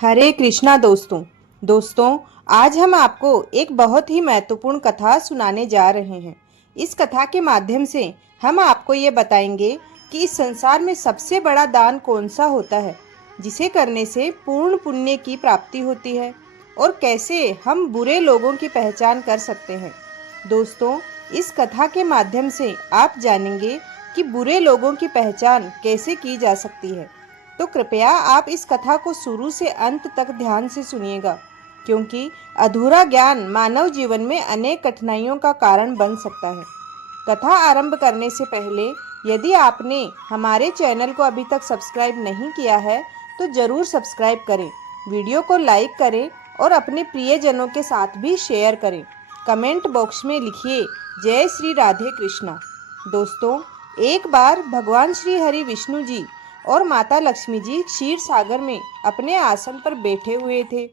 हरे कृष्णा दोस्तों आज हम आपको एक बहुत ही महत्वपूर्ण कथा सुनाने जा रहे हैं। इस कथा के माध्यम से हम आपको ये बताएंगे कि इस संसार में सबसे बड़ा दान कौन सा होता है, जिसे करने से पूर्ण पुण्य की प्राप्ति होती है, और कैसे हम बुरे लोगों की पहचान कर सकते हैं। दोस्तों, इस कथा के माध्यम से आप जानेंगे कि बुरे लोगों की पहचान कैसे की जा सकती है। तो कृपया आप इस कथा को शुरू से अंत तक ध्यान से सुनिएगा, क्योंकि अधूरा ज्ञान मानव जीवन में अनेक कठिनाइयों का कारण बन सकता है। कथा आरंभ करने से पहले यदि आपने हमारे चैनल को अभी तक सब्सक्राइब नहीं किया है तो ज़रूर सब्सक्राइब करें, वीडियो को लाइक करें और अपने प्रियजनों के साथ भी शेयर करें। कमेंट बॉक्स में लिखिए जय श्री राधे कृष्णा। दोस्तों, एक बार भगवान श्री हरि विष्णु जी और माता लक्ष्मी जी क्षीर सागर में अपने आसन पर बैठे हुए थे।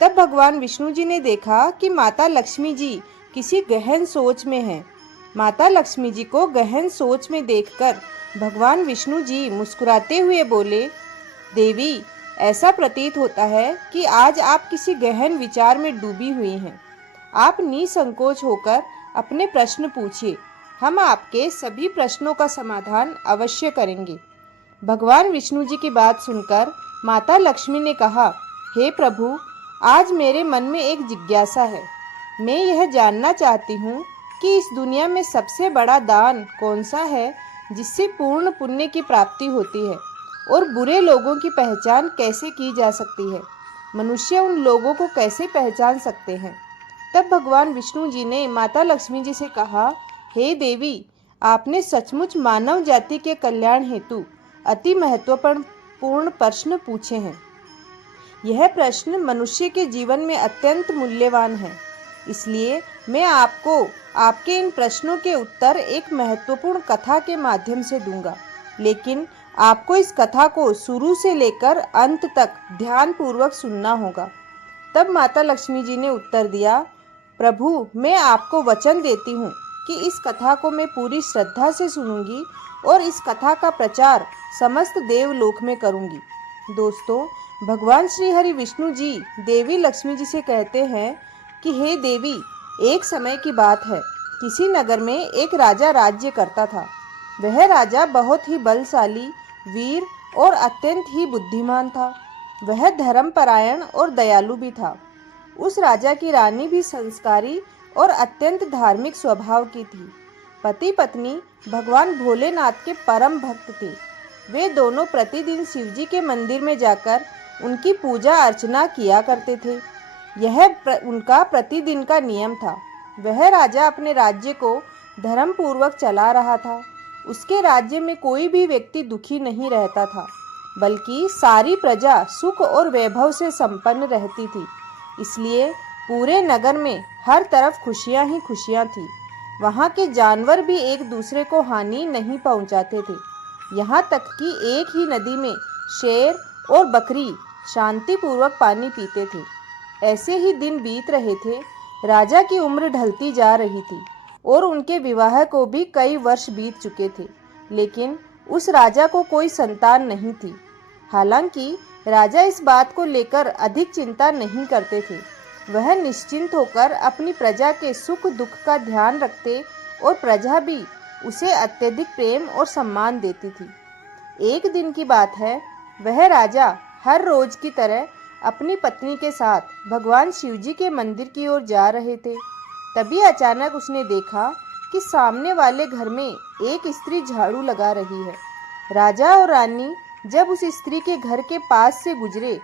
तब भगवान विष्णु जी ने देखा कि माता लक्ष्मी जी किसी गहन सोच में हैं। माता लक्ष्मी जी को गहन सोच में देखकर भगवान विष्णु जी मुस्कुराते हुए बोले, देवी, ऐसा प्रतीत होता है कि आज आप किसी गहन विचार में डूबी हुई हैं। आप निसंकोच होकर अपने प्रश्न पूछिए, हम आपके सभी प्रश्नों का समाधान अवश्य करेंगे। भगवान विष्णु जी की बात सुनकर माता लक्ष्मी ने कहा, हे प्रभु, आज मेरे मन में एक जिज्ञासा है। मैं यह जानना चाहती हूँ कि इस दुनिया में सबसे बड़ा दान कौन सा है जिससे पूर्ण पुण्य की प्राप्ति होती है, और बुरे लोगों की पहचान कैसे की जा सकती है। मनुष्य उन लोगों को कैसे पहचान सकते हैं। तब भगवान विष्णु जी ने माता लक्ष्मी जी से कहा, हे देवी, आपने सचमुच मानव जाति के कल्याण हेतु अति महत्वपूर्ण प्रश्न पूछे हैं। यह प्रश्न मनुष्य के जीवन में अत्यंत मूल्यवान है, इसलिए मैं आपको आपके इन प्रश्नों के उत्तर एक महत्वपूर्ण कथा के माध्यम से दूंगा। लेकिन आपको इस कथा को शुरू से लेकर अंत तक ध्यानपूर्वक सुनना होगा। तब माता लक्ष्मी जी ने उत्तर दिया, प्रभु, मैं आपको वचन देती हूँ कि इस कथा को मैं पूरी श्रद्धा से सुनूंगी और इस कथा का प्रचार समस्त देवलोक में करूंगी। दोस्तों, भगवान श्री हरि विष्णु जी देवी लक्ष्मी जी से कहते हैं कि हे देवी, एक समय की बात है, किसी नगर में एक राजा राज्य करता था। वह राजा बहुत ही बलशाली, वीर और अत्यंत ही बुद्धिमान था। वह धर्मपरायण और दयालु भी था। उस राजा की रानी भी संस्कारी और अत्यंत धार्मिक स्वभाव की थी। पति पत्नी भगवान भोलेनाथ के परम भक्त थे। वे दोनों प्रतिदिन शिवजी के मंदिर में जाकर उनकी पूजा अर्चना किया करते थे। यह उनका प्रतिदिन का नियम था। वह राजा अपने राज्य को धर्मपूर्वक चला रहा था। उसके राज्य में कोई भी व्यक्ति दुखी नहीं रहता था, बल्कि सारी प्रजा सुख और वैभव से संपन्न रहती थी। इसलिए पूरे नगर में हर तरफ खुशियां ही खुशियां थी। वहाँ के जानवर भी एक दूसरे को हानि नहीं पहुँचाते थे। यहाँ तक कि एक ही नदी में शेर और बकरी शांतिपूर्वक पानी पीते थे। ऐसे ही दिन बीत रहे थे। राजा की उम्र ढलती जा रही थी और उनके विवाह को भी कई वर्ष बीत चुके थे, लेकिन उस राजा को कोई संतान नहीं थी। हालांकि राजा इस बात को लेकर अधिक चिंता नहीं करते थे। वह निश्चिंत होकर अपनी प्रजा के सुख दुख का ध्यान रखते और प्रजा भी उसे अत्यधिक प्रेम और सम्मान देती थी। एक दिन की बात है, वह राजा हर रोज की तरह अपनी पत्नी के साथ भगवान शिवजी के मंदिर की ओर जा रहे थे। तभी अचानक उसने देखा कि सामने वाले घर में एक स्त्री झाड़ू लगा रही है। राजा और रानी जब उस स्त्री के घर के पास से गुजरे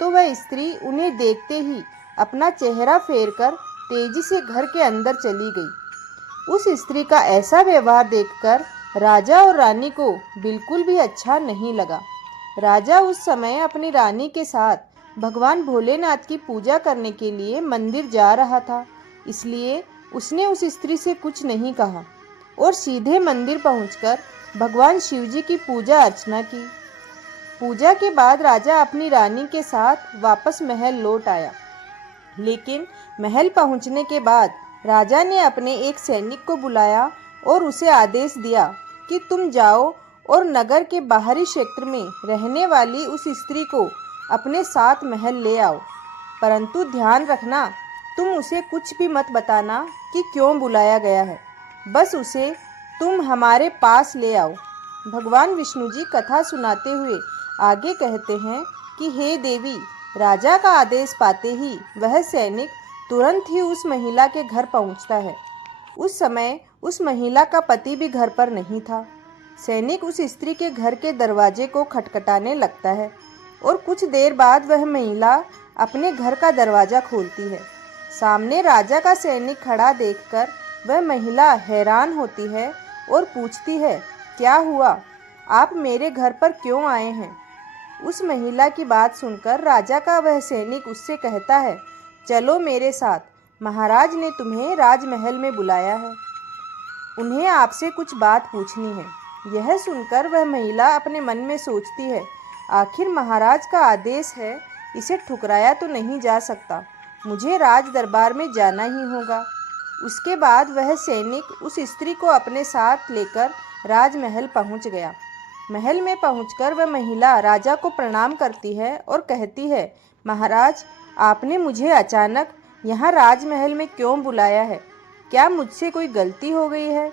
तो वह स्त्री उन्हें देखते ही अपना चेहरा फेरकर तेजी से घर के अंदर चली गई। उस स्त्री का ऐसा व्यवहार देखकर राजा और रानी को बिल्कुल भी अच्छा नहीं लगा। राजा उस समय अपनी रानी के साथ भगवान भोलेनाथ की पूजा करने के लिए मंदिर जा रहा था, इसलिए उसने उस स्त्री से कुछ नहीं कहा और सीधे मंदिर पहुंचकर भगवान शिवजी की पूजा अर्चना की। पूजा के बाद राजा अपनी रानी के साथ वापस महल लौट आया, लेकिन महल पहुंचने के बाद राजा ने अपने एक सैनिक को बुलाया और उसे आदेश दिया कि तुम जाओ और नगर के बाहरी क्षेत्र में रहने वाली उस स्त्री को अपने साथ महल ले आओ, परंतु ध्यान रखना तुम उसे कुछ भी मत बताना कि क्यों बुलाया गया है। बस उसे तुम हमारे पास ले आओ। भगवान विष्णु जी कथा सुनाते हुए आगे कहते हैं कि हे देवी, राजा का आदेश पाते ही वह सैनिक तुरंत ही उस महिला के घर पहुंचता है। उस समय उस महिला का पति भी घर पर नहीं था। सैनिक उस स्त्री के घर के दरवाजे को खटखटाने लगता है और कुछ देर बाद वह महिला अपने घर का दरवाजा खोलती है। सामने राजा का सैनिक खड़ा देखकर वह महिला हैरान होती है और पूछती है, क्या हुआ? आप मेरे घर पर क्यों आए हैं? उस महिला की बात सुनकर राजा का वह सैनिक उससे कहता है, चलो मेरे साथ, महाराज ने तुम्हें राजमहल में बुलाया है। उन्हें आपसे कुछ बात पूछनी है। यह सुनकर वह महिला अपने मन में सोचती है, आखिर महाराज का आदेश है, इसे ठुकराया तो नहीं जा सकता, मुझे राज दरबार में जाना ही होगा। उसके बाद वह सैनिक उस स्त्री को अपने साथ लेकर राजमहल पहुंच गया। महल में पहुंचकर वह महिला राजा को प्रणाम करती है और कहती है, महाराज, आपने मुझे अचानक यहाँ राजमहल में क्यों बुलाया है? क्या मुझसे कोई गलती हो गई है?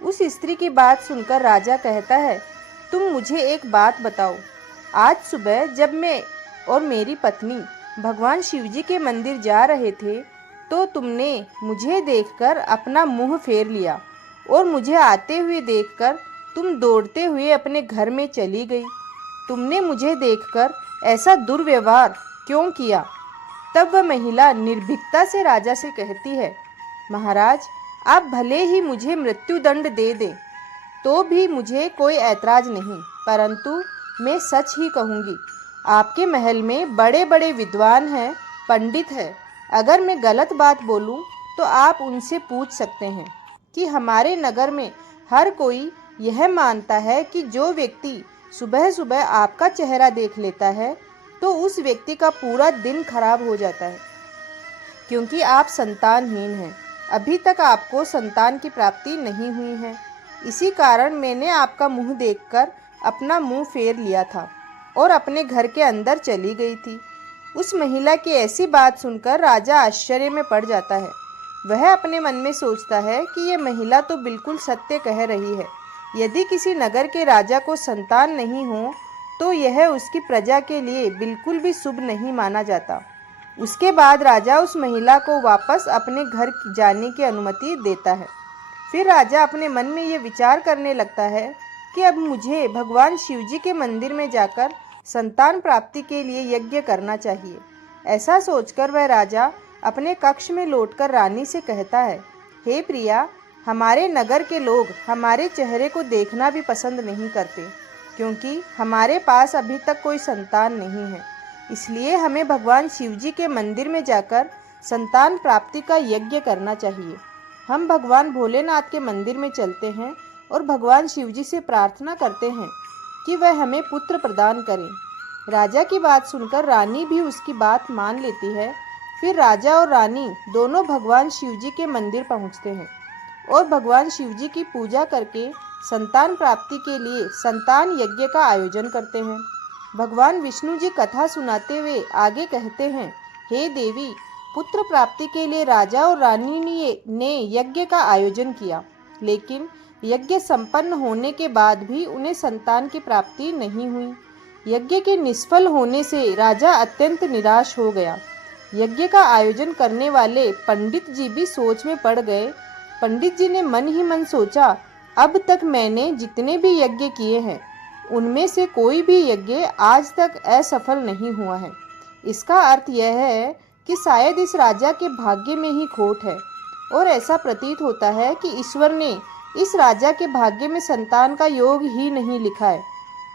उस स्त्री की बात सुनकर राजा कहता है, तुम मुझे एक बात बताओ। आज सुबह जब मैं और मेरी पत्नी भगवान शिवजी के मंदिर जा रहे थे तो तुमने मुझे देखकर अपना मुंह फेर लिया और मुझे आते हुए देखकर तुम दौड़ते हुए अपने घर में चली गई। तुमने मुझे देखकर ऐसा दुर्व्यवहार क्यों किया? तब वह महिला निर्भीकता से राजा से कहती है, महाराज, आप भले ही मुझे मृत्युदंड दे दें तो भी मुझे कोई ऐतराज नहीं, परंतु मैं सच ही कहूँगी। आपके महल में बड़े बड़े विद्वान हैं, पंडित हैं। अगर मैं गलत बात बोलूं तो आप उनसे पूछ सकते हैं कि हमारे नगर में हर कोई यह मानता है कि जो व्यक्ति सुबह सुबह आपका चेहरा देख लेता है तो उस व्यक्ति का पूरा दिन खराब हो जाता है, क्योंकि आप संतानहीन हैं। अभी तक आपको संतान की प्राप्ति नहीं हुई है। इसी कारण मैंने आपका मुंह देखकर अपना मुंह फेर लिया था और अपने घर के अंदर चली गई थी। उस महिला की ऐसी बात सुनकर राजा आश्चर्य में पड़ जाता है। वह अपने मन में सोचता है कि यह महिला तो बिल्कुल सत्य कह रही है। यदि किसी नगर के राजा को संतान नहीं हो तो यह उसकी प्रजा के लिए बिल्कुल भी शुभ नहीं माना जाता। उसके बाद राजा उस महिला को वापस अपने घर जाने की अनुमति देता है। फिर राजा अपने मन में ये विचार करने लगता है कि अब मुझे भगवान शिवजी के मंदिर में जाकर संतान प्राप्ति के लिए यज्ञ करना चाहिए। ऐसा सोचकर वह राजा अपने कक्ष में लौटकर रानी से कहता है, हे प्रिया, हमारे नगर के लोग हमारे चेहरे को देखना भी पसंद नहीं करते, क्योंकि हमारे पास अभी तक कोई संतान नहीं है। इसलिए हमें भगवान शिवजी के मंदिर में जाकर संतान प्राप्ति का यज्ञ करना चाहिए। हम भगवान भोलेनाथ के मंदिर में चलते हैं और भगवान शिवजी से प्रार्थना करते हैं कि वह हमें पुत्र प्रदान करें। राजा की बात सुनकर रानी भी उसकी बात मान लेती है। फिर राजा और रानी दोनों भगवान शिवजी के मंदिर पहुंचते हैं और भगवान शिवजी की पूजा करके संतान प्राप्ति के लिए संतान यज्ञ का आयोजन करते हैं। भगवान विष्णु जी कथा सुनाते हुए आगे कहते हैं, हे देवी, पुत्र प्राप्ति के लिए राजा और रानी ने यज्ञ का आयोजन किया, लेकिन यज्ञ संपन्न होने के बाद भी उन्हें संतान की प्राप्ति नहीं हुई। यज्ञ के निष्फल होने से राजा अत्यंत निराश हो गया। यज्ञ का आयोजन करने वाले पंडित जी भी सोच में पड़ गए। पंडित जी ने मन ही मन सोचा, अब तक मैंने जितने भी यज्ञ किए हैं उनमें से कोई भी यज्ञ आज तक असफल नहीं हुआ है। इसका अर्थ यह है कि शायद इस राजा के भाग्य में ही खोट है और ऐसा प्रतीत होता है कि ईश्वर ने इस राजा के भाग्य में संतान का योग ही नहीं लिखा है।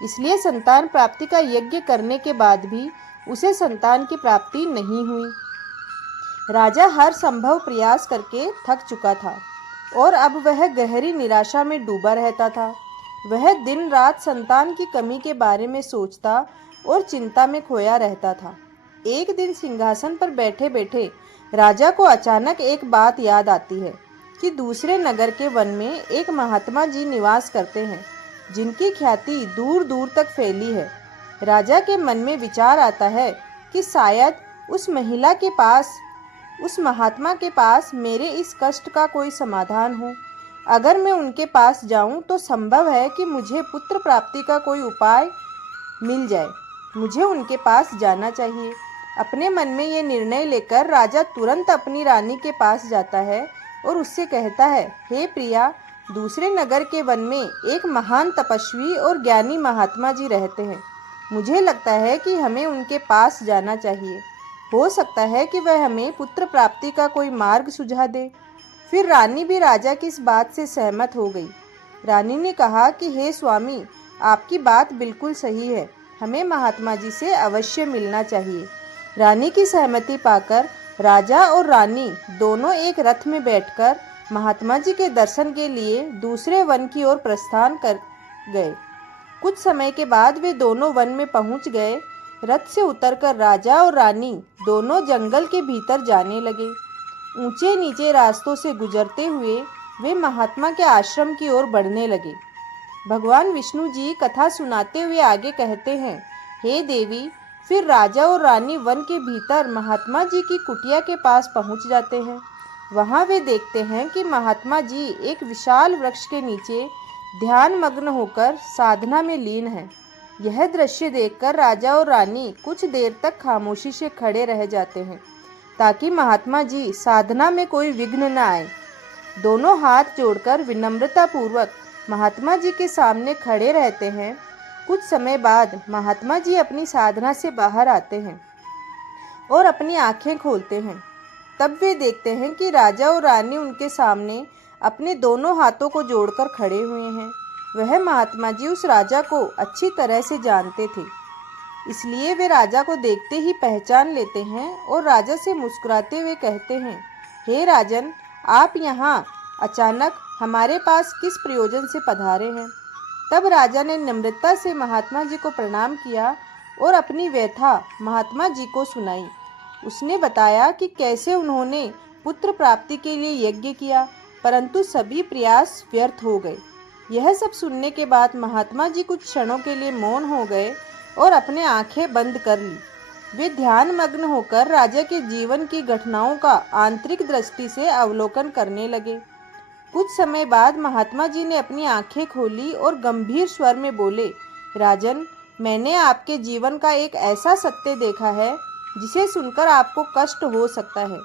इसलिए संतान प्राप्ति का यज्ञ करने के बाद भी उसे संतान की प्राप्ति नहीं हुई। राजा हर संभव प्रयास करके थक चुका था और अब वह गहरी निराशा में डूबा रहता था। वह दिन रात संतान की कमी के बारे में सोचता और चिंता में खोया रहता था। एक दिन सिंहासन पर बैठे बैठे राजा को अचानक एक बात याद आती है कि दूसरे नगर के वन में एक महात्मा जी निवास करते हैं, जिनकी ख्याति दूर दूर तक फैली है। राजा के मन में विचार आता है कि शायद उस महात्मा के पास मेरे इस कष्ट का कोई समाधान हो। अगर मैं उनके पास जाऊं तो संभव है कि मुझे पुत्र प्राप्ति का कोई उपाय मिल जाए। मुझे उनके पास जाना चाहिए। अपने मन में ये निर्णय लेकर राजा तुरंत अपनी रानी के पास जाता है और उससे कहता है, हे प्रिया, दूसरे नगर के वन में एक महान तपस्वी और ज्ञानी महात्मा जी रहते हैं। मुझे लगता है कि हमें उनके पास जाना चाहिए। हो सकता है कि वह हमें पुत्र प्राप्ति का कोई मार्ग सुझा दे। फिर रानी भी राजा की इस बात से सहमत हो गई। रानी ने कहा कि हे स्वामी, आपकी बात बिल्कुल सही है। हमें महात्मा जी से अवश्य मिलना चाहिए। रानी की सहमति पाकर राजा और रानी दोनों एक रथ में बैठकर महात्मा जी के दर्शन के लिए दूसरे वन की ओर प्रस्थान कर गए। कुछ समय के बाद वे दोनों वन में पहुंच गए। रथ से उतरकर राजा और रानी दोनों जंगल के भीतर जाने लगे। ऊंचे नीचे रास्तों से गुजरते हुए वे महात्मा के आश्रम की ओर बढ़ने लगे। भगवान विष्णु जी कथा सुनाते हुए आगे कहते हैं, हे देवी, फिर राजा और रानी वन के भीतर महात्मा जी की कुटिया के पास पहुंच जाते हैं। वहां वे देखते हैं कि महात्मा जी एक विशाल वृक्ष के नीचे ध्यान मग्न होकर साधना में लीन हैं। यह दृश्य देखकर राजा और रानी कुछ देर तक खामोशी से खड़े रह जाते हैं ताकि महात्मा जी साधना में कोई विघ्न न आए। दोनों हाथ जोड़कर विनम्रता पूर्वक महात्मा जी के सामने खड़े रहते हैं। कुछ समय बाद महात्मा जी अपनी साधना से बाहर आते हैं और अपनी आंखें खोलते हैं। तब वे देखते हैं कि राजा और रानी उनके सामने अपने दोनों हाथों को जोड़कर खड़े हुए हैं। वह महात्मा जी उस राजा को अच्छी तरह से जानते थे, इसलिए वे राजा को देखते ही पहचान लेते हैं और राजा से मुस्कुराते हुए कहते हैं, हे राजन, आप यहाँ अचानक हमारे पास किस प्रयोजन से पधारे हैं? तब राजा ने नम्रता से महात्मा जी को प्रणाम किया और अपनी व्यथा महात्मा जी को सुनाई। उसने बताया कि कैसे उन्होंने पुत्र प्राप्ति के लिए यज्ञ किया, परंतु सभी प्रयास व्यर्थ हो गए। यह सब सुनने के बाद महात्मा जी कुछ क्षणों के लिए मौन हो गए और अपने आंखें बंद कर ली। वे ध्यान मग्न होकर राजा के जीवन की घटनाओं का आंतरिक दृष्टि से अवलोकन करने लगे। कुछ समय बाद महात्मा जी ने अपनी आंखें खोली और गंभीर स्वर में बोले, राजन, मैंने आपके जीवन का एक ऐसा सत्य देखा है जिसे सुनकर आपको कष्ट हो सकता है।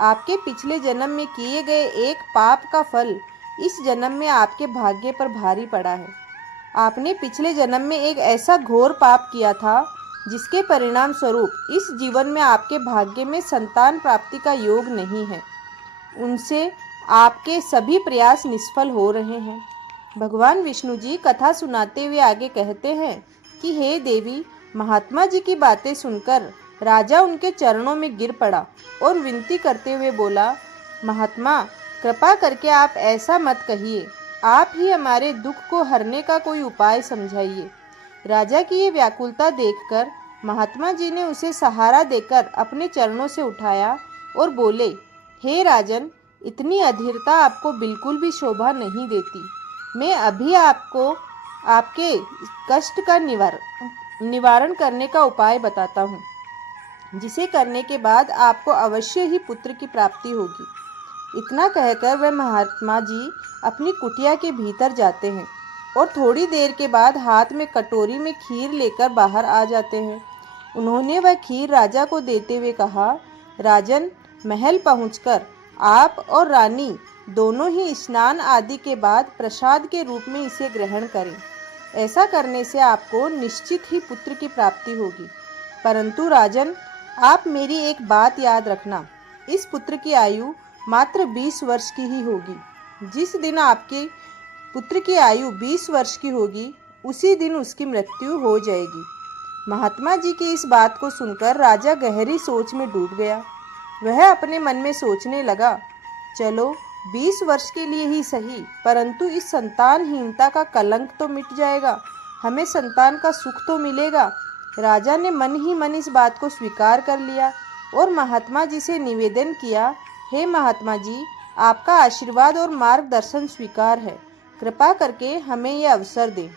आपके पिछले जन्म में किए गए एक पाप का फल इस जन्म में आपके भाग्य पर भारी पड़ा है। आपने पिछले जन्म में एक ऐसा घोर पाप किया था जिसके परिणाम स्वरूप इस जीवन में आपके भाग्य में संतान प्राप्ति का योग नहीं है। उनसे आपके सभी प्रयास निष्फल हो रहे हैं। भगवान विष्णु जी कथा सुनाते हुए आगे कहते हैं कि हे देवी, महात्मा जी की बातें सुनकर राजा उनके चरणों में गिर पड़ा और विनती करते हुए बोला, महात्मा, कृपा करके आप ऐसा मत कहिए। आप ही हमारे दुख को हरने का कोई उपाय समझाइए। राजा की ये व्याकुलता देखकर महात्मा जी ने उसे सहारा देकर अपने चरणों से उठाया और बोले, हे राजन, इतनी अधीरता आपको बिल्कुल भी शोभा नहीं देती। मैं अभी आपको आपके कष्ट का निवारण करने का उपाय बताता हूँ, जिसे करने के बाद आपको अवश्य ही पुत्र की प्राप्ति होगी। इतना कहकर वह महात्मा जी अपनी कुटिया के भीतर जाते हैं और थोड़ी देर के बाद हाथ में कटोरी में खीर लेकर बाहर आ जाते हैं। उन्होंने वह खीर राजा को देते हुए कहा, राजन, महल पहुंचकर आप और रानी दोनों ही स्नान आदि के बाद प्रसाद के रूप में इसे ग्रहण करें। ऐसा करने से आपको निश्चित ही पुत्र की प्राप्ति होगी। परंतु राजन, आप मेरी एक बात याद रखना, इस पुत्र की आयु मात्र 20 वर्ष की ही होगी। जिस दिन आपके पुत्र की आयु 20 वर्ष की होगी, उसी दिन उसकी मृत्यु हो जाएगी। महात्मा जी की इस बात को सुनकर राजा गहरी सोच में डूब गया। वह अपने मन में सोचने लगा, चलो 20 वर्ष के लिए ही सही, परंतु इस संतानहीनता का कलंक तो मिट जाएगा, हमें संतान का सुख तो मिलेगा। राजा ने मन ही मन इस बात को स्वीकार कर लिया और महात्मा जी से निवेदन किया, हे महात्मा जी, आपका आशीर्वाद और मार्गदर्शन स्वीकार है। कृपा करके हमें यह अवसर दें।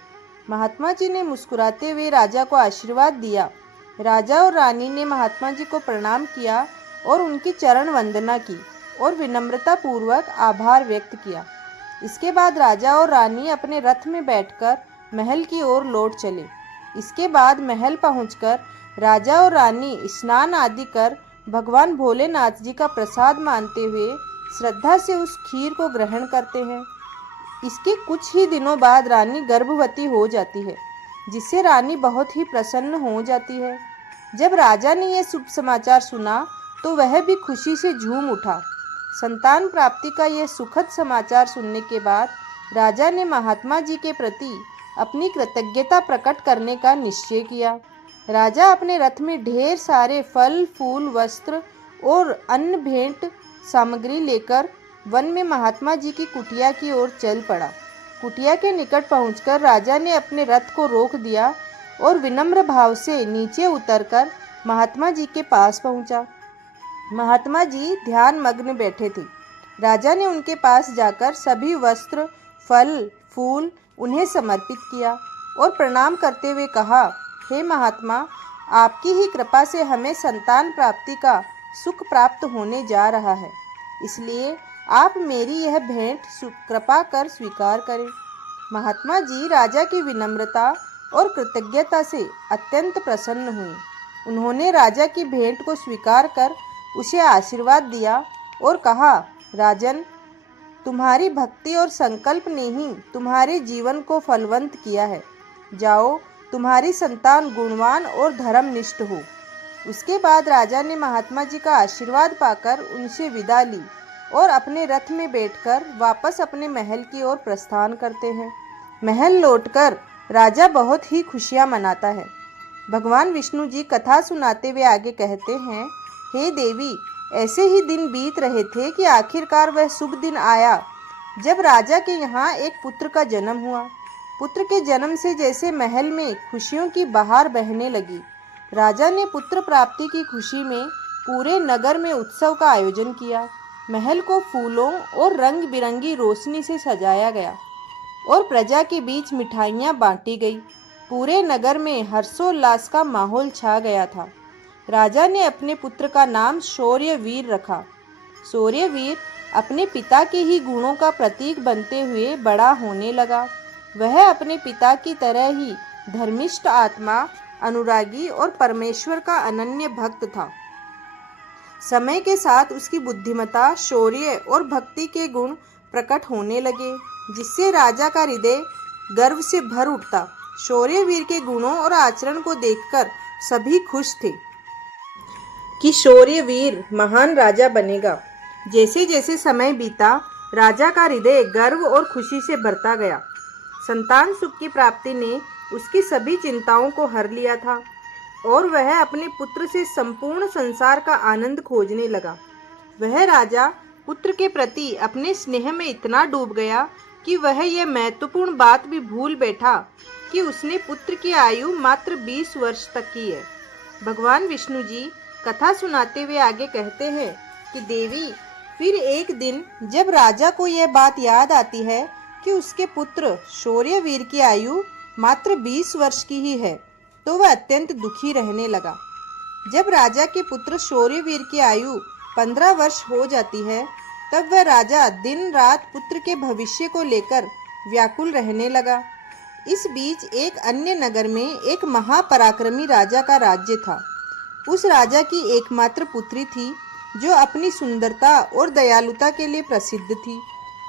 महात्मा जी ने मुस्कुराते हुए राजा को आशीर्वाद दिया। राजा और रानी ने महात्मा जी को प्रणाम किया और उनकी चरण वंदना की और विनम्रता पूर्वक आभार व्यक्त किया। इसके बाद राजा और रानी अपने रथ में बैठकर महल की ओर लौट चले। इसके बाद महल पहुंचकर राजा और रानी स्नान आदि कर भगवान भोलेनाथ जी का प्रसाद मानते हुए श्रद्धा से उस खीर को ग्रहण करते हैं। इसके कुछ ही दिनों बाद रानी गर्भवती हो जाती है, जिससे रानी बहुत ही प्रसन्न हो जाती है। जब राजा ने यह शुभ समाचार सुना तो वह भी खुशी से झूम उठा। संतान प्राप्ति का यह सुखद समाचार सुनने के बाद राजा ने महात्मा जी के प्रति अपनी कृतज्ञता प्रकट करने का निश्चय किया। राजा अपने रथ में ढेर सारे फल, फूल, वस्त्र और अन्य भेंट सामग्री लेकर वन में महात्मा जी की कुटिया की ओर चल पड़ा। कुटिया के निकट पहुंचकर राजा ने अपने रथ को रोक दिया और विनम्र भाव से नीचे उतरकर महात्मा जी के पास पहुंचा। महात्मा जी ध्यान मग्न बैठे थे। राजा ने उनके पास जाकर सभी वस्त्र, फल, फूल उन्हें समर्पित किया और प्रणाम करते हुए कहा, हे महात्मा, आपकी ही कृपा से हमें संतान प्राप्ति का सुख प्राप्त होने जा रहा है, इसलिए आप मेरी यह भेंट कृपा कर स्वीकार करें। महात्मा जी राजा की विनम्रता और कृतज्ञता से अत्यंत प्रसन्न हुए। उन्होंने राजा की भेंट को स्वीकार कर उसे आशीर्वाद दिया और कहा, राजन, तुम्हारी भक्ति और संकल्प ने ही तुम्हारे जीवन को फलवंत किया है। जाओ, तुम्हारी संतान गुणवान और धर्मनिष्ठ हो। उसके बाद राजा ने महात्मा जी का आशीर्वाद पाकर उनसे विदा ली और अपने रथ में बैठकर वापस अपने महल की ओर प्रस्थान करते हैं। महल लौटकर राजा बहुत ही खुशियां मनाता है। भगवान विष्णु जी कथा सुनाते हुए आगे कहते हैं, हे देवी, ऐसे ही दिन बीत रहे थे कि आखिरकार वह शुभ दिन आया जब राजा के यहाँ एक पुत्र का जन्म हुआ। पुत्र के जन्म से जैसे महल में खुशियों की बहार बहने लगी। राजा ने पुत्र प्राप्ति की खुशी में पूरे नगर में उत्सव का आयोजन किया। महल को फूलों और रंग बिरंगी रोशनी से सजाया गया और प्रजा के बीच मिठाइयाँ बांटी गई। पूरे नगर में हर्षोल्लास का माहौल छा गया था। राजा ने अपने पुत्र का नाम शौर्यवीर रखा। शौर्यवीर अपने पिता के ही गुणों का प्रतीक बनते हुए बड़ा होने लगा। वह अपने पिता की तरह ही धर्मिष्ठ आत्मा, अनुरागी और परमेश्वर का अनन्य भक्त था। समय के साथ उसकी बुद्धिमत्ता, शौर्य और भक्ति के गुण प्रकट होने लगे, जिससे राजा का हृदय गर्व से भर उठता। शौर्यवीर के गुणों और आचरण को देखकर सभी खुश थे कि शौर्यवीर महान राजा बनेगा। जैसे जैसे समय बीता, राजा का हृदय गर्व और खुशी से भरता गया। संतान सुख की प्राप्ति ने उसकी सभी चिंताओं को हर लिया था और वह अपने पुत्र से संपूर्ण संसार का आनंद खोजने लगा। वह राजा पुत्र के प्रति अपने स्नेह में इतना डूब गया कि वह यह महत्वपूर्ण बात भी भूल बैठा कि उसने पुत्र की आयु मात्र 20 वर्ष तक की है। भगवान विष्णु जी कथा सुनाते हुए आगे कहते हैं कि देवी, फिर एक दिन जब राजा को यह बात याद आती है कि उसके पुत्र शौर्यवीर की आयु मात्र 20 वर्ष की ही है, तो वह अत्यंत दुखी रहने लगा। जब राजा के पुत्र शौर्यवीर की आयु 15 वर्ष हो जाती है, तब वह राजा दिन रात पुत्र के भविष्य को लेकर व्याकुल रहने लगा। इस बीच एक अन्य नगर में एक महापराक्रमी राजा का राज्य था। उस राजा की एकमात्र पुत्री थी, जो अपनी सुंदरता और दयालुता के लिए प्रसिद्ध थी।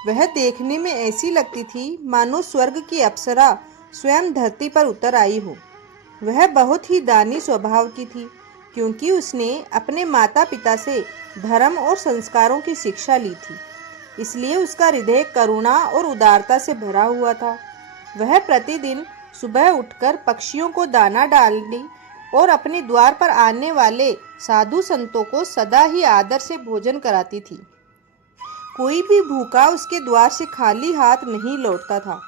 वह देखने में ऐसी लगती थी मानो स्वर्ग की अप्सरा स्वयं धरती पर उतर आई हो। वह बहुत ही दानी स्वभाव की थी, क्योंकि उसने अपने माता पिता से धर्म और संस्कारों की शिक्षा ली थी। इसलिए उसका हृदय करुणा और उदारता से भरा हुआ था। वह प्रतिदिन सुबह उठकर पक्षियों को दाना डालने और अपने द्वार पर आने वाले साधु संतों को सदा ही आदर से भोजन कराती थी। कोई भी भूखा उसके द्वार से खाली हाथ नहीं लौटता था।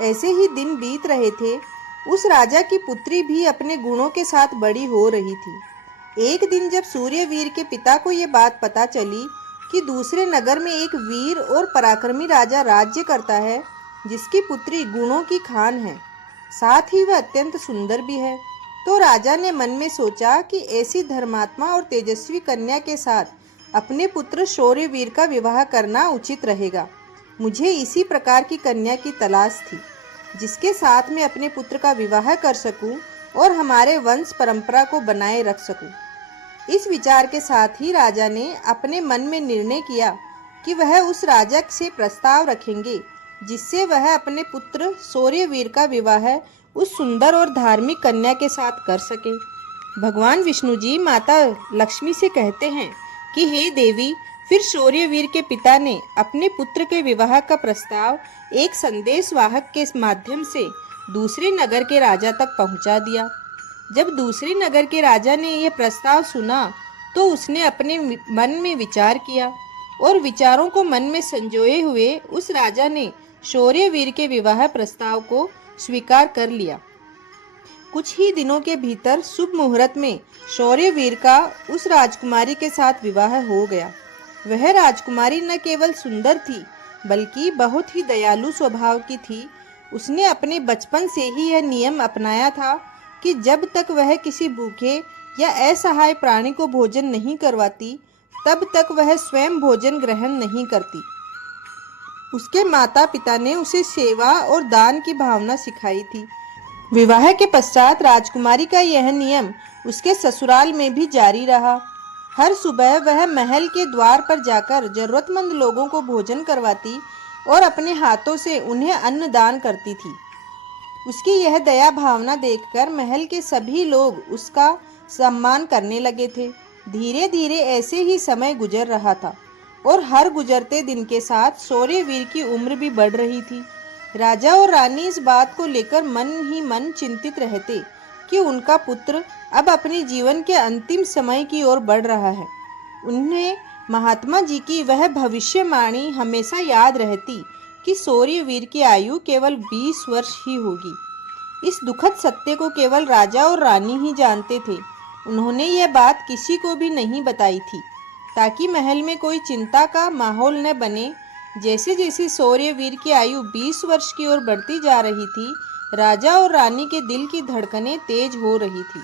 ऐसे ही दिन बीत रहे थे। उस राजा की पुत्री भी अपने गुणों के साथ बड़ी हो रही थी। एक दिन जब सूर्यवीर के पिता को ये बात पता चली कि दूसरे नगर में एक वीर और पराक्रमी राजा राज्य करता है, जिसकी पुत्री गुणों की खान है, साथ ही वह अत्यंत सुंदर भी है। तो राजा ने मन में सोचा कि ऐसी धर्मात्मा और तेजस्वी कन्या के साथ अपने पुत्र शौर्यवीर का विवाह करना उचित रहेगा। मुझे इसी प्रकार की कन्या की तलाश थी जिसके साथ मैं अपने पुत्र का विवाह कर सकूं और हमारे वंश परंपरा को बनाए रख सकूं। इस विचार के साथ ही राजा ने अपने मन में निर्णय किया कि वह उस राजा से प्रस्ताव रखेंगे जिससे वह अपने पुत्र शौर्यवीर का विवाह उस सुंदर और धार्मिक कन्या के साथ कर सके। भगवान विष्णु जी माता लक्ष्मी से कहते हैं कि हे देवी, फिर शौर्यवीर के पिता ने अपने पुत्र के विवाह का प्रस्ताव एक संदेशवाहक के माध्यम से दूसरे नगर के राजा तक पहुंचा दिया। जब दूसरे नगर के राजा ने यह प्रस्ताव सुना तो उसने अपने मन में विचार किया और विचारों को मन में संजोए हुए उस राजा ने शौर्यवीर के विवाह प्रस्ताव को स्वीकार कर लिया। कुछ ही दिनों के भीतर शुभ मुहूर्त में शौर्यवीर का उस राजकुमारी के साथ विवाह हो गया। वह राजकुमारी न केवल सुंदर थी बल्कि बहुत ही दयालु स्वभाव की थी। उसने अपने बचपन से ही यह नियम अपनाया था कि जब तक वह किसी भूखे या असहाय प्राणी को भोजन नहीं करवाती तब तक वह स्वयं भोजन ग्रहण नहीं करती। उसके माता पिता ने उसे सेवा और दान की भावना सिखाई थी। विवाह के पश्चात राजकुमारी का यह नियम उसके ससुराल में भी जारी रहा। हर सुबह वह महल के द्वार पर जाकर जरूरतमंद लोगों को भोजन करवाती और अपने हाथों से उन्हें अन्न दान करती थी। उसकी यह दया भावना देखकर महल के सभी लोग उसका सम्मान करने लगे थे। धीरे धीरे ऐसे ही समय गुजर रहा था और हर गुजरते दिन के साथ शौर्यवीर की उम्र भी बढ़ रही थी। राजा और रानी इस बात को लेकर मन ही मन चिंतित रहते कि उनका पुत्र अब अपने जीवन के अंतिम समय की ओर बढ़ रहा है। उन्हें महात्मा जी की वह भविष्यवाणी हमेशा याद रहती कि शौर्यवीर की आयु केवल 20 वर्ष ही होगी। इस दुखद सत्य को केवल राजा और रानी ही जानते थे। उन्होंने यह बात किसी को भी नहीं बताई थी ताकि महल में कोई चिंता का माहौल न बने। जैसे जैसे शौर्यवीर की आयु 20 वर्ष की ओर बढ़ती जा रही थी, राजा और रानी के दिल की धड़कनें तेज हो रही थी।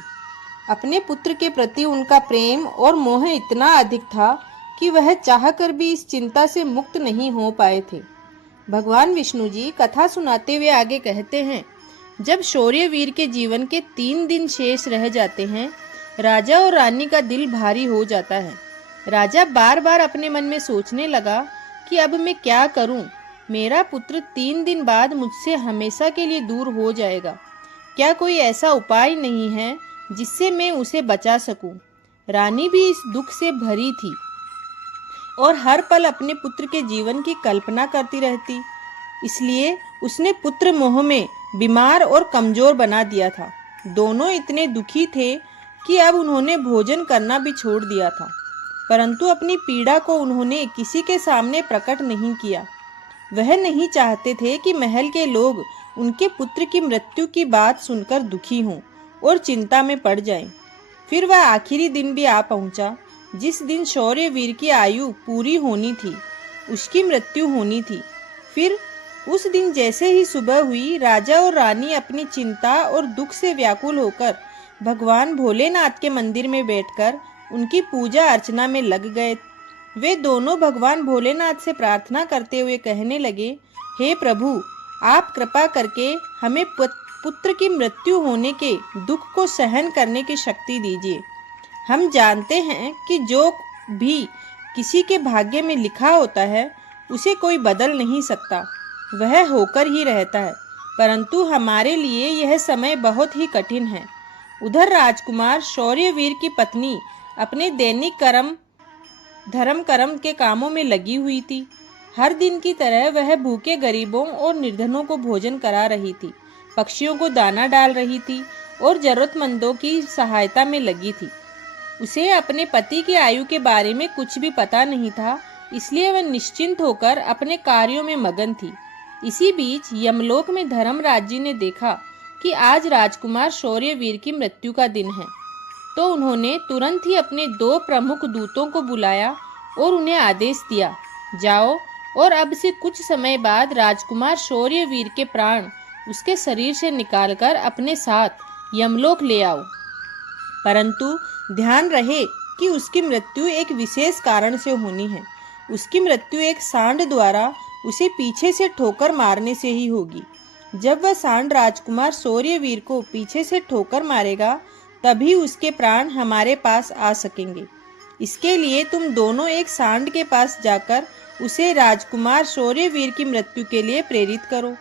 अपने पुत्र के प्रति उनका प्रेम और मोह इतना अधिक था कि वह चाहकर भी इस चिंता से मुक्त नहीं हो पाए थे। भगवान विष्णु जी कथा सुनाते हुए आगे कहते हैं, जब शौर्यवीर के जीवन के 3 दिन शेष रह जाते हैं, राजा और रानी का दिल भारी हो जाता है। राजा बार बार अपने मन में सोचने लगा कि अब मैं क्या करूं? मेरा पुत्र 3 दिन बाद मुझसे हमेशा के लिए दूर हो जाएगा। क्या कोई ऐसा उपाय नहीं है जिससे मैं उसे बचा सकूं? रानी भी इस दुख से भरी थी और हर पल अपने पुत्र के जीवन की कल्पना करती रहती। इसलिए उसने पुत्र मोह में बीमार और कमजोर बना दिया था। दोनों इतने दुखी थे कि अब उन्होंने भोजन करना भी छोड़ दिया था, परंतु अपनी पीड़ा को उन्होंने किसी के सामने प्रकट नहीं किया। वह नहीं चाहते थे कि महल के लोग उनके पुत्र की मृत्यु की बात सुनकर दुखी हों और चिंता में पड़ जाएं। फिर वह आखिरी दिन भी आ पहुंचा जिस दिन शौर्यवीर की आयु पूरी होनी थी, उसकी मृत्यु होनी थी। फिर उस दिन जैसे ही सुबह हुई, राजा और रानी अपनी चिंता और दुख से व्याकुल होकर भगवान भोलेनाथ के मंदिर में बैठकर उनकी पूजा अर्चना में लग गए। वे दोनों भगवान भोलेनाथ से प्रार्थना करते हुए कहने लगे, हे प्रभु, आप कृपा करके हमें पुत्र की मृत्यु होने के दुख को सहन करने की शक्ति दीजिए। हम जानते हैं कि जो भी किसी के भाग्य में लिखा होता है उसे कोई बदल नहीं सकता, वह होकर ही रहता है, परंतु हमारे लिए यह समय बहुत ही कठिन है। उधर राजकुमार शौर्यवीर की पत्नी अपने दैनिक धर्म कर्म के कामों में लगी हुई थी। हर दिन की तरह वह भूखे गरीबों और निर्धनों को भोजन करा रही थी, पक्षियों को दाना डाल रही थी और जरूरतमंदों की सहायता में लगी थी। उसे अपने पति की आयु के बारे में कुछ भी पता नहीं था, इसलिए वह निश्चिंत होकर अपने कार्यों में मगन थी। इसी बीच यमलोक में धर्मराज जी ने देखा कि आज राजकुमार शौर्यवीर की मृत्यु का दिन है, तो उन्होंने तुरंत ही अपने 2 प्रमुख दूतों को बुलाया और उन्हें आदेश दिया, जाओ और अब से कुछ समय बाद राजकुमार शौर्यवीर के प्राण उसके शरीर से निकालकर अपने साथ यमलोक ले आओ। परंतु ध्यान रहे कि उसकी मृत्यु एक विशेष कारण से होनी है। उसकी मृत्यु एक सांड द्वारा उसे पीछे से ठोकर मारने से ही होगी। जब वह सांड राजकुमार शौर्यवीर को पीछे से ठोकर मारेगा तभी उसके प्राण हमारे पास आ सकेंगे। इसके लिए तुम दोनों एक सांड के पास जाकर उसे राजकुमार शौर्यवीर की मृत्यु के लिए प्रेरित करो।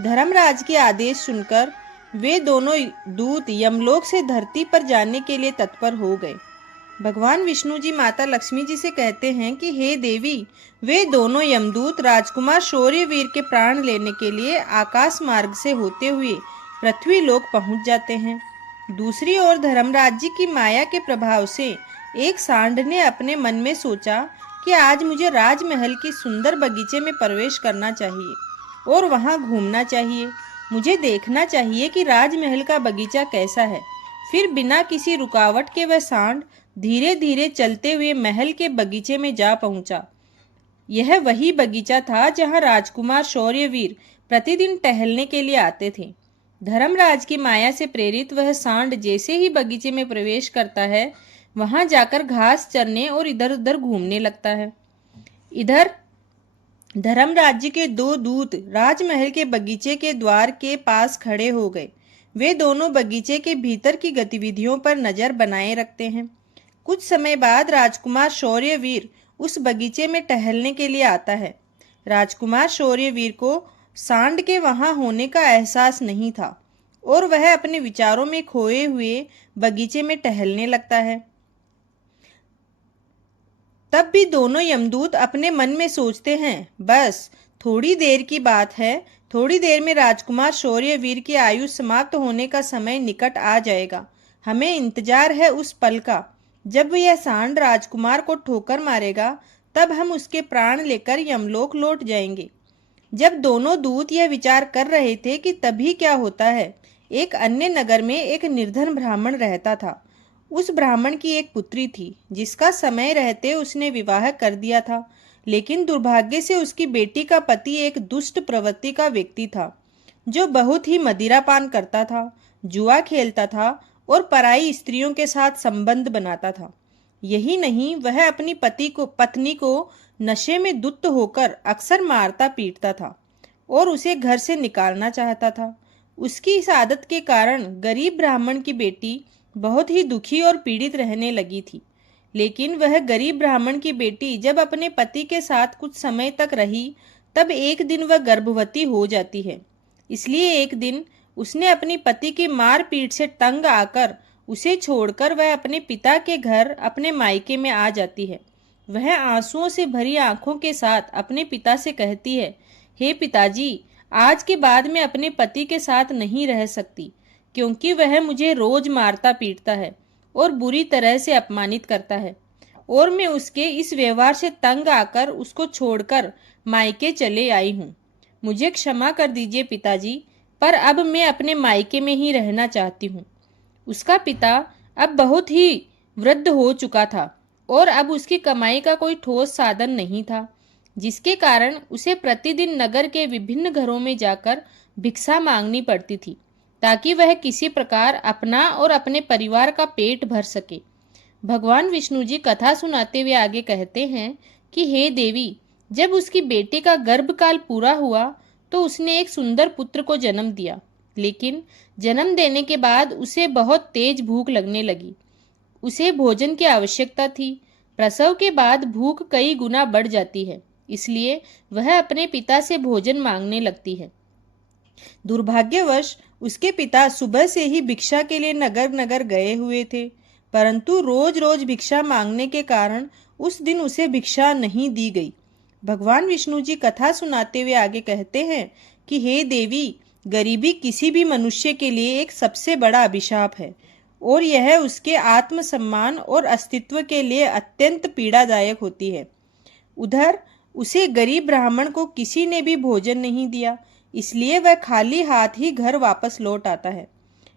धर्मराज के आदेश सुनकर वे दोनों दूत यमलोक से धरती पर जाने के लिए तत्पर हो गए। भगवान विष्णु जी माता लक्ष्मी जी से कहते हैं कि हे देवी, वे दोनों यमदूत राजकुमार शौर्यवीर के प्राण लेने के लिए आकाश मार्ग से होते हुए पृथ्वी लोक पहुंच जाते हैं। दूसरी ओर धर्मराज जी की माया के प्रभाव से एक सांड ने अपने मन में सोचा कि आज मुझे राजमहल की सुंदर बगीचे में प्रवेश करना चाहिए और वहां घूमना चाहिए। मुझे देखना चाहिए कि राजमहल का बगीचा कैसा है। फिर बिना किसी रुकावट के वह सांड धीरे धीरे चलते हुए महल के बगीचे में जा पहुंचा। यह वही बगीचा था जहां राजकुमार शौर्यवीर प्रतिदिन टहलने के लिए आते थे। धर्मराज की माया से प्रेरित वह सांड जैसे ही बगीचे में प्रवेश करता है, वहां जाकर घास चरने और इधर उधर घूमने लगता है। इधर धर्मराज के दो दूत राजमहल के बगीचे के द्वार के पास खड़े हो गए। वे दोनों बगीचे के भीतर की गतिविधियों पर नजर बनाए रखते हैं। कुछ समय बाद राजकुमार शौर्यवीर उस बगीचे में टहलने के लिए आता है। राजकुमार शौर्यवीर को सांड के वहां होने का एहसास नहीं था और वह अपने विचारों में खोए हुए बगीचे में टहलने लगता है। तब भी दोनों यमदूत अपने मन में सोचते हैं, बस थोड़ी देर की बात है, थोड़ी देर में राजकुमार शौर्यवीर की आयु समाप्त होने का समय निकट आ जाएगा। हमें इंतजार है उस पल का जब यह सांड राजकुमार को ठोकर मारेगा, तब हम उसके प्राण लेकर यमलोक लौट जाएंगे। जब दोनों दूत यह विचार कर रहे थे कि तभी क्या होता है, एक अन्य नगर में एक निर्धन ब्राह्मण रहता था। उस ब्राह्मण की एक पुत्री थी जिसका समय रहते उसने विवाह कर दिया था, लेकिन दुर्भाग्य से उसकी बेटी का पति एक दुष्ट प्रवृत्ति का व्यक्ति था जो बहुत ही मदिरापान करता था, जुआ खेलता था और पराई स्त्रियों के साथ संबंध बनाता था। यही नहीं, वह अपनी पत्नी को नशे में धुत होकर अक्सर मारता पीटता था और उसे घर से निकालना चाहता था। उसकी इस आदत के कारण गरीब ब्राह्मण की बेटी बहुत ही दुखी और पीड़ित रहने लगी थी। लेकिन वह गरीब ब्राह्मण की बेटी जब अपने पति के साथ कुछ समय तक रही, तब एक दिन वह गर्भवती हो जाती है। इसलिए एक दिन उसने अपनी पति की मारपीट से तंग आकर उसे छोड़कर वह अपने पिता के घर अपने मायके में आ जाती है। वह आंसुओं से भरी आंखों के साथ अपने पिता से कहती है, हे पिताजी, आज के बाद मैं अपने पति के साथ नहीं रह सकती, क्योंकि वह मुझे रोज मारता पीटता है और बुरी तरह से अपमानित करता है और मैं उसके इस व्यवहार से तंग आकर उसको छोड़कर मायके चले आई हूँ। मुझे क्षमा कर दीजिए पिताजी, पर अब मैं अपने मायके में ही रहना चाहती हूँ। उसका पिता अब बहुत ही वृद्ध हो चुका था और अब उसकी कमाई का कोई ठोस साधन नहीं था, जिसके कारण उसे प्रतिदिन नगर के विभिन्न घरों में जाकर भिक्षा मांगनी पड़ती थी ताकि वह किसी प्रकार अपना और अपने परिवार का पेट भर सके। भगवान विष्णु जी कथा सुनाते हुए आगे कहते हैं कि हे देवी, जब उसकी बेटी का गर्भकाल पूरा हुआ तो उसने एक सुंदर पुत्र को जन्म दिया, लेकिन जन्म देने के बाद उसे बहुत तेज भूख लगने लगी। उसे भोजन की आवश्यकता थी। प्रसव के बाद भूख कई गुना बढ़ जाती है, इसलिए वह अपने पिता से भोजन मांगने लगती है। दुर्भाग्यवश उसके पिता सुबह से ही भिक्षा के लिए नगर नगर गए हुए थे, परंतु रोज रोज भिक्षा मांगने के कारण उस दिन उसे भिक्षा नहीं दी गई। भगवान विष्णु जी कथा सुनाते हुए आगे कहते हैं कि हे देवी, गरीबी किसी भी मनुष्य के लिए एक सबसे बड़ा अभिशाप है और यह उसके आत्मसम्मान और अस्तित्व के लिए अत्यंत पीड़ादायक होती है। उधर उसे गरीब ब्राह्मण को किसी ने भी भोजन नहीं दिया, इसलिए वह खाली हाथ ही घर वापस लौट आता है।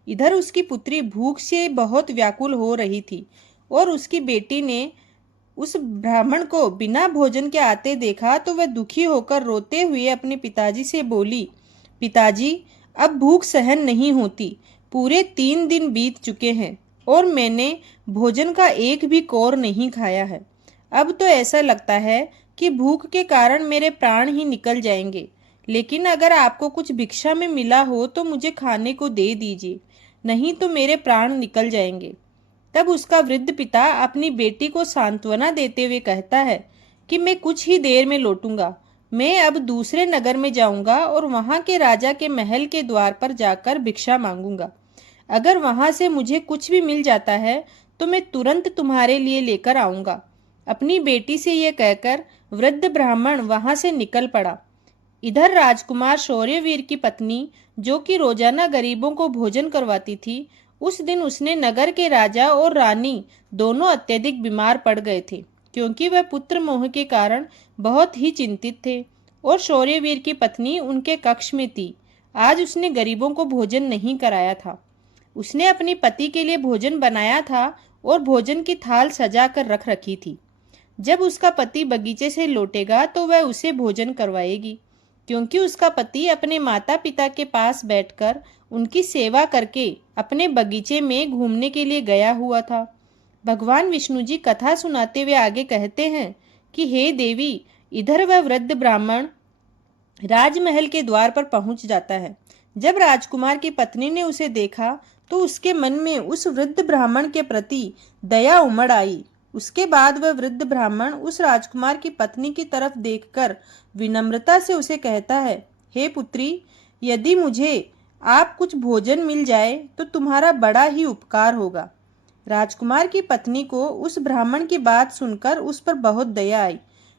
इधर उसकी पुत्री भूख से बहुत व्याकुल हो रही थी और उसकी बेटी ने उस ब्राह्मण को बिना भोजन के आते देखा तो वह दुखी होकर रोते हुए अपने पिताजी से बोली, पिताजी, अब भूख सहन नहीं होती। पूरे 3 दिन बीत चुके हैं और मैंने भोजन का एक भी कौर नहीं खाया है। अब तो ऐसा लगता है कि भूख के कारण मेरे प्राण ही निकल जाएंगे। लेकिन अगर आपको कुछ भिक्षा में मिला हो तो मुझे खाने को दे दीजिए, नहीं तो मेरे प्राण निकल जाएंगे। तब उसका वृद्ध पिता अपनी बेटी को सांत्वना देते हुए कहता है कि मैं कुछ ही देर में लौटूंगा। मैं अब दूसरे नगर में जाऊंगा और वहां के राजा के महल के द्वार पर जाकर भिक्षा मांगूंगा। अगर वहां से मुझे कुछ भी मिल जाता है तो मैं तुरंत तुम्हारे लिए लेकर आऊंगा। अपनी बेटी से यह कहकर वृद्ध ब्राह्मण वहां से निकल पड़ा। इधर राजकुमार शौर्यवीर की पत्नी, जो कि रोजाना गरीबों को भोजन करवाती थी, उस दिन उसने नगर के राजा और रानी दोनों अत्यधिक बीमार पड़ गए थे, क्योंकि वह पुत्र मोह के कारण बहुत ही चिंतित थे। और शौर्यवीर की पत्नी उनके कक्ष में थी। आज उसने गरीबों को भोजन नहीं कराया था। उसने अपने पति के लिए भोजन बनाया था और भोजन की थाल सजा कर रख रखी थी। जब उसका पति बगीचे से लौटेगा तो वह उसे भोजन करवाएगी, क्योंकि उसका पति अपने माता पिता के पास बैठकर उनकी सेवा करके अपने बगीचे में घूमने के लिए गया हुआ था। भगवान विष्णु जी कथा सुनाते हुए आगे कहते हैं कि हे देवी, इधर वह वृद्ध ब्राह्मण राजमहल के द्वार पर पहुंच जाता है। जब राजकुमार की पत्नी ने उसे देखा तो उसके मन में उस वृद्ध ब्राह्मण के प्रति दया उमड़ आई। उसके बाद वह वृद्ध ब्राह्मण उस राजकुमार की पत्नी की तरफ देखकर विनम्रता से उसे कहता है, हे पुत्री, यदि मुझे आप कुछ भोजन मिल जाए तो तुम्हारा बड़ा ही उपकार होगा। राजकुमार की पत्नी को उस ब्राह्मण की बात सुनकर उस पर बहुत दया आई।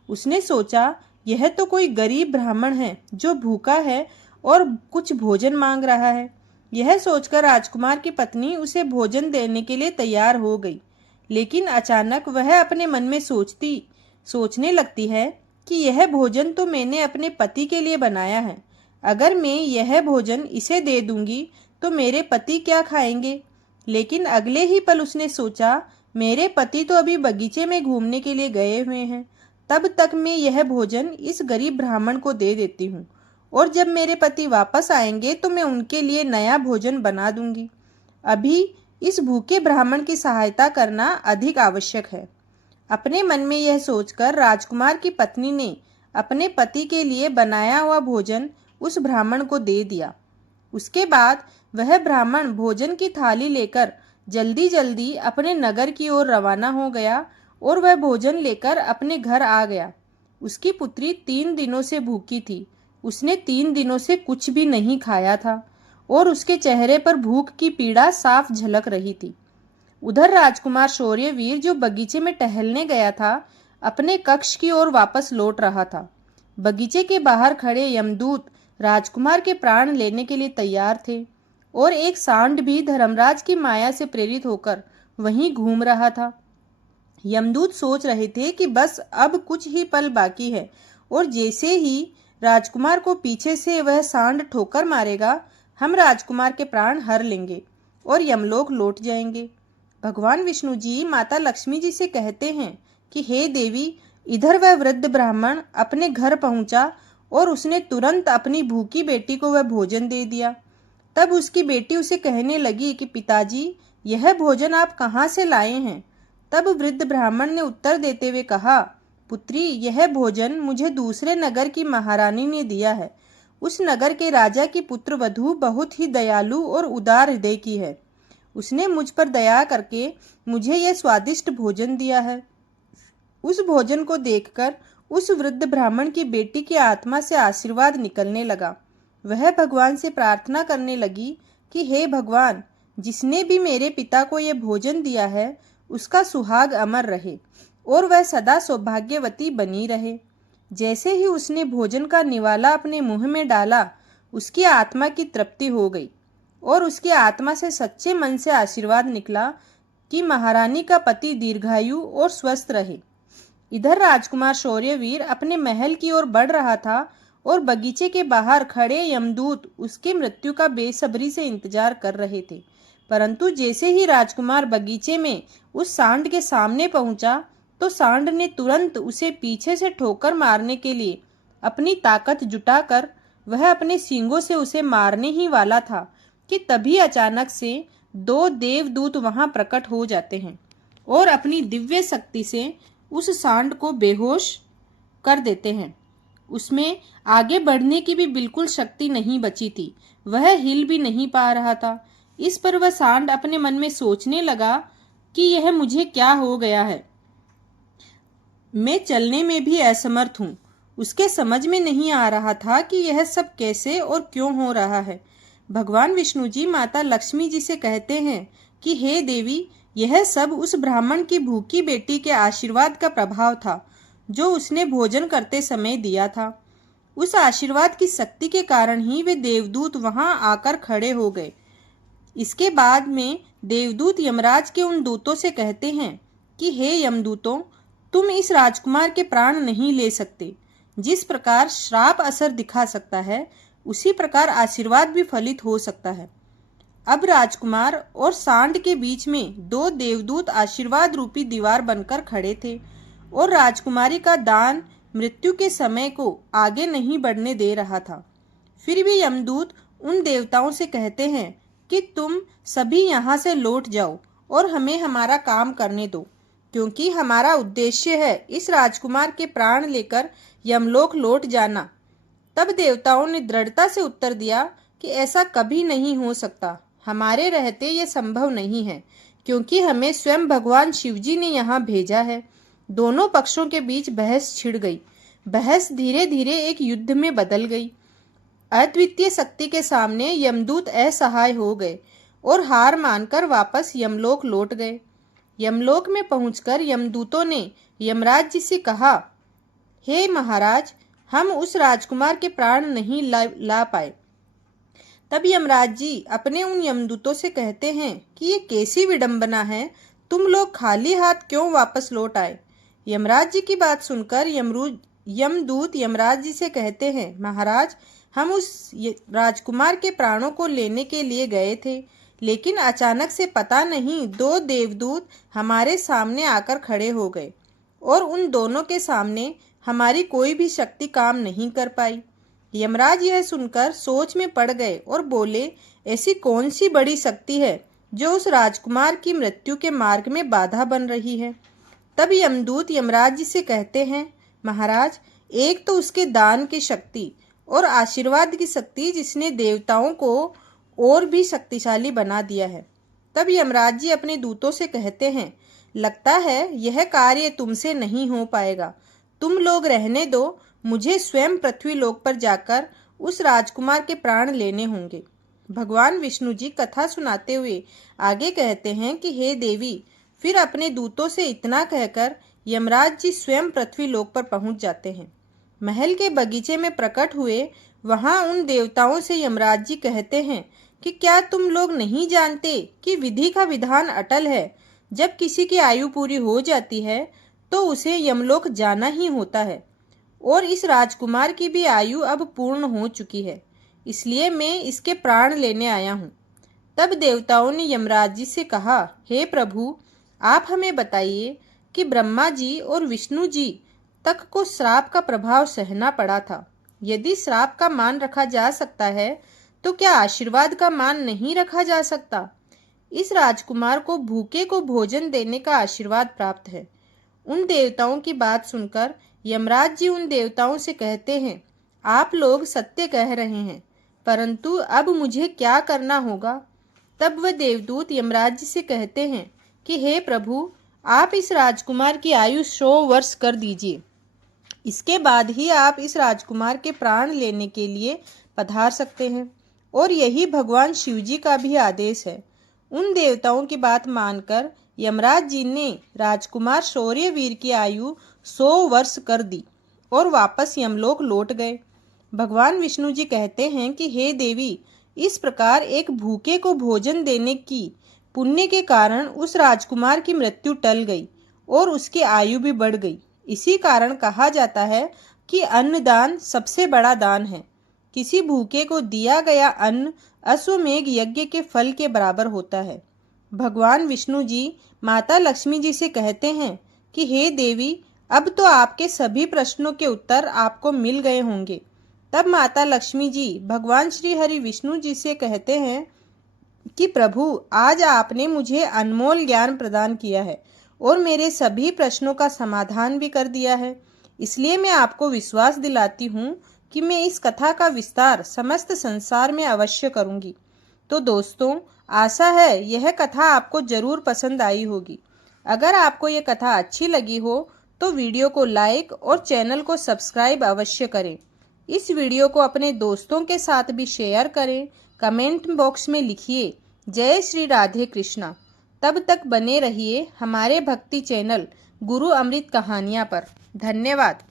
उसने सोचा, यह तो कोई गरीब ब्राह्मण है जो भूखा है और कुछ भोजन मांग रहा है। यह सोचकर राजकुमार की पत्नी उसे भोजन देने के लिए तैयार हो गई। लेकिन अचानक वह अपने मन में सोचने लगती है कि यह भोजन तो मैंने अपने पति के लिए बनाया है। अगर मैं यह भोजन इसे दे दूंगी तो मेरे पति क्या खाएंगे। लेकिन अगले ही पल उसने सोचा, मेरे पति तो अभी बगीचे में घूमने के लिए गए हुए हैं, तब तक मैं यह भोजन इस गरीब ब्राह्मण को दे देती हूँ, और जब मेरे पति वापस आएंगे तो मैं उनके लिए नया भोजन बना दूंगी। अभी इस भूखे ब्राह्मण की सहायता करना अधिक आवश्यक है। अपने मन में यह सोचकर राजकुमार की पत्नी ने अपने पति के लिए बनाया हुआ भोजन उस ब्राह्मण को दे दिया। उसके बाद वह ब्राह्मण भोजन की थाली लेकर जल्दी जल्दी अपने नगर की ओर रवाना हो गया और वह भोजन लेकर अपने घर आ गया। उसकी पुत्री 3 दिनों से भूखी थी। उसने 3 दिनों से कुछ भी नहीं खाया था और उसके चेहरे पर भूख की पीड़ा साफ झलक रही थी। उधर राजकुमार शौर्यवीर, जो बगीचे में टहलने गया था, अपने कक्ष की ओर वापस लौट रहा था। बगीचे के बाहर खड़े यमदूत राजकुमार के प्राण लेने के लिए तैयार थे और एक सांड भी धर्मराज की माया से प्रेरित होकर वहीं घूम रहा था। यमदूत सोच रहे थे कि बस अब कुछ ही पल बाकी है और जैसे ही राजकुमार को पीछे से वह सांड ठोकर मारेगा, हम राजकुमार के प्राण हर लेंगे और यमलोक लौट जाएंगे। भगवान विष्णु जी माता लक्ष्मी जी से कहते हैं कि हे देवी, इधर वह वृद्ध ब्राह्मण अपने घर पहुंचा और उसने तुरंत अपनी भूखी बेटी को वह भोजन दे दिया। तब उसकी बेटी उसे कहने लगी कि पिताजी, यह भोजन आप कहाँ से लाए हैं। तब वृद्ध ब्राह्मण ने उत्तर देते हुए कहा, पुत्री, यह भोजन मुझे दूसरे नगर की महारानी ने दिया है। उस नगर के राजा की पुत्र वधू बहुत ही दयालु और उदार हृदय की है। उसने मुझ पर दया करके मुझे यह स्वादिष्ट भोजन दिया है। उस भोजन को देखकर उस वृद्ध ब्राह्मण की बेटी की आत्मा से आशीर्वाद निकलने लगा। वह भगवान से प्रार्थना करने लगी कि हे भगवान, जिसने भी मेरे पिता को यह भोजन दिया है उसका सुहाग अमर रहे और वह सदा सौभाग्यवती बनी रहे। जैसे ही उसने भोजन का निवाला अपने मुंह में डाला, उसकी आत्मा की तृप्ति हो गई और उसकी आत्मा से सच्चे मन से आशीर्वाद निकला कि महारानी का पति दीर्घायु और स्वस्थ रहे। इधर राजकुमार शौर्यवीर अपने महल की ओर बढ़ रहा था और बगीचे के बाहर खड़े यमदूत उसकी मृत्यु का बेसब्री से इंतजार कर रहे थे। परंतु जैसे ही राजकुमार बगीचे में उस सांड के सामने पहुंचा तो सांड ने तुरंत उसे पीछे से ठोकर मारने के लिए अपनी ताकत जुटाकर वह अपने सींगों से उसे मारने ही वाला था कि तभी अचानक से दो देवदूत वहां प्रकट हो जाते हैं और अपनी दिव्य शक्ति से उस सांड को बेहोश कर देते हैं। उसमें आगे बढ़ने की भी बिल्कुल शक्ति नहीं बची थी, वह हिल भी नहीं पा रहा था। इस पर वह सांड अपने मन में सोचने लगा कि यह मुझे क्या हो गया है, मैं चलने में भी असमर्थ हूँ। उसके समझ में नहीं आ रहा था कि यह सब कैसे और क्यों हो रहा है। भगवान विष्णु जी माता लक्ष्मी जी से कहते हैं कि हे देवी, यह सब उस ब्राह्मण की भूखी बेटी के आशीर्वाद का प्रभाव था जो उसने भोजन करते समय दिया था। उस आशीर्वाद की शक्ति के कारण ही वे देवदूत वहां आकर खड़े हो गए। इसके बाद में देवदूत यमराज के उन दूतों से कहते हैं कि हे यमदूतों, तुम इस राजकुमार के प्राण नहीं ले सकते। जिस प्रकार श्राप असर दिखा सकता है, उसी प्रकार आशीर्वाद भी फलित हो सकता है। अब राजकुमार और सांड के बीच में दो देवदूत आशीर्वाद रूपी दीवार बनकर खड़े थे और राजकुमारी का दान मृत्यु के समय को आगे नहीं बढ़ने दे रहा था। फिर भी यमदूत उन देवताओं से कहते हैं कि तुम सभी यहाँ से लौट जाओ और हमें हमारा काम करने दो, क्योंकि हमारा उद्देश्य है इस राजकुमार के प्राण लेकर यमलोक लौट जाना। तब देवताओं ने दृढ़ता से उत्तर दिया कि ऐसा कभी नहीं हो सकता, हमारे रहते ये संभव नहीं है, क्योंकि हमें स्वयं भगवान शिवजी ने यहाँ भेजा है। दोनों पक्षों के बीच बहस छिड़ गई। बहस धीरे धीरे एक युद्ध में बदल गई। अद्वितीय शक्ति के सामने यमदूत असहाय हो गए और हार मानकर वापस यमलोक लौट गए। यमलोक में पहुंचकर यमदूतों ने यमराज जी से कहा, हे महाराज, हम उस राजकुमार के प्राण नहीं ला पाए। तब यमराज जी अपने उन यमदूतों से कहते हैं कि ये कैसी विडंबना है, तुम लोग खाली हाथ क्यों वापस लौट आए। यमराज जी की बात सुनकर यमदूत यमराज जी से कहते हैं, महाराज, हम उस राजकुमार के प्राणों को लेने के लिए गए थे, लेकिन अचानक से पता नहीं दो देवदूत हमारे सामने आकर खड़े हो गए और उन दोनों के सामने हमारी कोई भी शक्ति काम नहीं कर पाई। यमराज यह सुनकर सोच में पड़ गए और बोले, ऐसी कौन सी बड़ी शक्ति है जो उस राजकुमार की मृत्यु के मार्ग में बाधा बन रही है। तब यमदूत यमराज जी से कहते हैं, महाराज, एक तो उसके दान की शक्ति और आशीर्वाद की शक्ति जिसने देवताओं को और भी शक्तिशाली बना दिया है। तब यमराज जी अपने दूतों से कहते हैं, लगता है यह कार्य तुमसे नहीं हो पाएगा, तुम लोग रहने दो, मुझे स्वयं पृथ्वी लोक पर जाकर उस राजकुमार के प्राण लेने होंगे। भगवान विष्णु जी कथा सुनाते हुए आगे कहते हैं कि हे देवी, फिर अपने दूतों से इतना कहकर यमराज जी स्वयं पृथ्वी लोक पर पहुंच जाते हैं। महल के बगीचे में प्रकट हुए वहां उन देवताओं से यमराज जी कहते हैं कि क्या तुम लोग नहीं जानते कि विधि का विधान अटल है। जब किसी की आयु पूरी हो जाती है तो उसे यमलोक जाना ही होता है, और इस राजकुमार की भी आयु अब पूर्ण हो चुकी है, इसलिए मैं इसके प्राण लेने आया हूँ। तब देवताओं ने यमराज जी से कहा, हे प्रभु, आप हमें बताइए कि ब्रह्मा जी और विष्णु जी तक को श्राप का प्रभाव सहना पड़ा था। यदि श्राप का मान रखा जा सकता है तो क्या आशीर्वाद का मान नहीं रखा जा सकता। इस राजकुमार को भूखे को भोजन देने का आशीर्वाद प्राप्त है। उन देवताओं की बात सुनकर यमराज जी उन देवताओं से कहते हैं, आप लोग सत्य कह रहे हैं, परंतु अब मुझे क्या करना होगा। तब वह देवदूत यमराज जी से कहते हैं कि हे प्रभु, आप इस राजकुमार की आयु 100 वर्ष कर दीजिए, इसके बाद ही आप इस राजकुमार के प्राण लेने के लिए पधार सकते हैं, और यही भगवान शिवजी का भी आदेश है। उन देवताओं की बात मानकर यमराज जी ने राजकुमार शौर्यवीर की आयु 100 वर्ष कर दी और वापस यमलोक लौट गए। भगवान विष्णु जी कहते हैं कि हे देवी, इस प्रकार एक भूखे को भोजन देने की पुण्य के कारण उस राजकुमार की मृत्यु टल गई और उसकी आयु भी बढ़ गई। इसी कारण कहा जाता है कि अन्नदान सबसे बड़ा दान है। किसी भूखे को दिया गया अन्न अश्वमेघ यज्ञ के फल के बराबर होता है। भगवान विष्णु जी माता लक्ष्मी जी से कहते हैं कि हे देवी, अब तो आपके सभी प्रश्नों के उत्तर आपको मिल गए होंगे। तब माता लक्ष्मी जी भगवान श्री हरि विष्णु जी से कहते हैं कि प्रभु, आज आपने मुझे अनमोल ज्ञान प्रदान किया है और मेरे सभी प्रश्नों का समाधान भी कर दिया है। इसलिए मैं आपको विश्वास दिलाती हूँ कि मैं इस कथा का विस्तार समस्त संसार में अवश्य करूँगी। तो दोस्तों, आशा है यह कथा आपको जरूर पसंद आई होगी। अगर आपको ये कथा अच्छी लगी हो तो वीडियो को लाइक और चैनल को सब्सक्राइब अवश्य करें। इस वीडियो को अपने दोस्तों के साथ भी शेयर करें। कमेंट बॉक्स में लिखिए जय श्री राधे कृष्णा। तब तक बने रहिए हमारे भक्ति चैनल गुरु अमृत कहानियाँ पर। धन्यवाद।